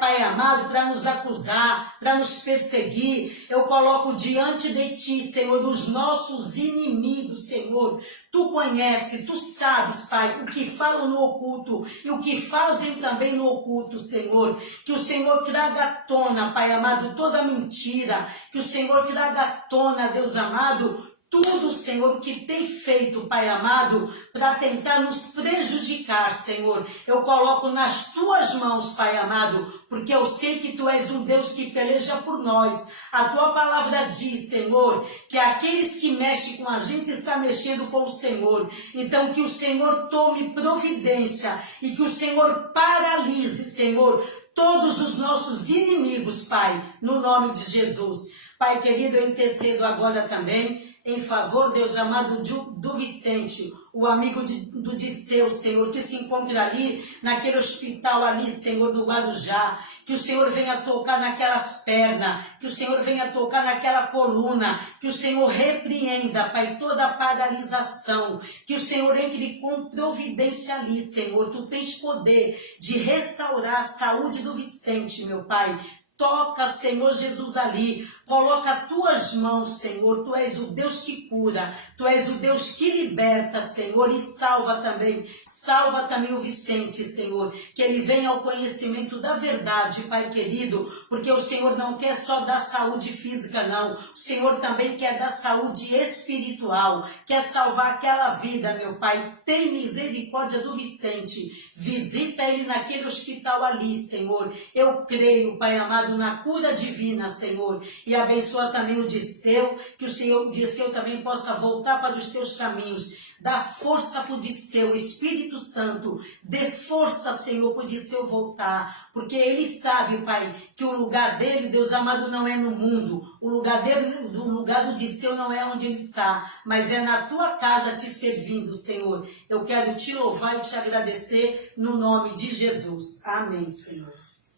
Pai amado, para nos acusar, para nos perseguir. Eu coloco diante de Ti, Senhor, os nossos inimigos, Senhor. Tu conhece, Tu sabes, Pai, o que falam no oculto e o que fazem também no oculto, Senhor. Que o Senhor traga à tona, Pai amado, toda mentira. Que o Senhor traga à tona, Deus amado, tudo, Senhor, que tem feito, Pai amado, para tentar nos prejudicar, Senhor. Eu coloco nas Tuas mãos, Pai amado, porque eu sei que Tu és um Deus que peleja por nós. A Tua palavra diz, Senhor, que aqueles que mexem com a gente estão mexendo com o Senhor. Então, que o Senhor tome providência e que o Senhor paralise, Senhor, todos os nossos inimigos, Pai, no nome de Jesus. Pai querido, eu intercedo agora também em favor, Deus amado, do Vicente, o amigo do Dirceu, Senhor, que se encontra ali, naquele hospital ali, Senhor, do Guarujá. Que o Senhor venha tocar naquelas pernas, que o Senhor venha tocar naquela coluna, que o Senhor repreenda, Pai, toda a paralisação, que o Senhor entre com providência ali, Senhor. Tu tens poder de restaurar a saúde do Vicente, meu Pai. Toca, Senhor Jesus, ali. Coloca as Tuas mãos, Senhor. Tu és o Deus que cura. Tu és o Deus que liberta, Senhor. E salva também. Salva também o Vicente, Senhor. Que ele venha ao conhecimento da verdade, Pai querido. Porque o Senhor não quer só dar saúde física, não. O Senhor também quer dar saúde espiritual. Quer salvar aquela vida, meu Pai. Tem misericórdia do Vicente. Visita ele naquele hospital ali, Senhor. Eu creio, Pai amado, na cura divina, Senhor. E abençoa também o Dirceu, que o Senhor, Dirceu também possa voltar para os Teus caminhos. Dá força para o Dirceu, Espírito Santo. Dê força, Senhor, para o Dirceu voltar. Porque ele sabe, Pai, que o lugar dele, Deus amado, não é no mundo. O lugar do Dirceu não é onde ele está. Mas é na Tua casa te servindo, Senhor. Eu quero te louvar e te agradecer no nome de Jesus. Amém, Senhor.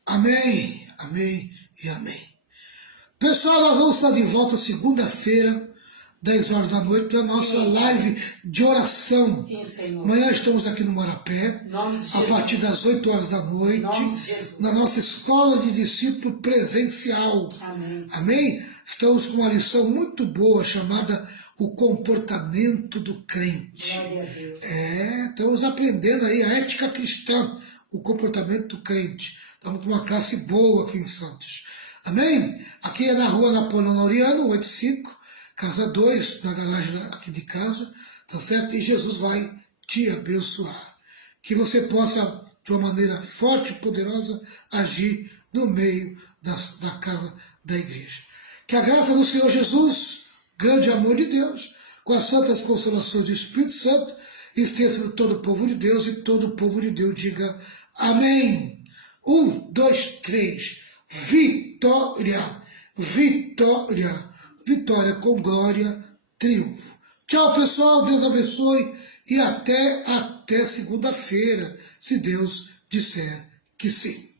Amém, amém e amém. Pessoal, nós vamos estar de volta segunda-feira, 10 horas da noite, a nossa Sim, live de oração. Sim, Senhor. Amanhã estamos aqui no Marapé, Em nome de a Jesus. partir das 8 horas da noite, Em nome de Jesus. na nossa escola de discípulo presencial. Amém. Amém? Estamos com uma lição muito boa chamada O Comportamento do Crente. Glória a Deus. Estamos aprendendo aí a ética cristã, o comportamento do crente. Estamos com uma classe boa aqui em Santos. Amém? Aqui é na rua Napoleão Laureano, 85, casa 2, na garagem aqui de casa, tá certo? E Jesus vai te abençoar. Que você possa, de uma maneira forte e poderosa, agir no meio da casa da igreja. Que a graça do Senhor Jesus, grande amor de Deus, com as santas consolações do Espírito Santo, esteja sobre todo o povo de Deus, e todo o povo de Deus diga amém. 1, 2, 3. Vitória, vitória, vitória com glória, triunfo. Tchau, pessoal, Deus abençoe e até segunda-feira, se Deus disser que sim.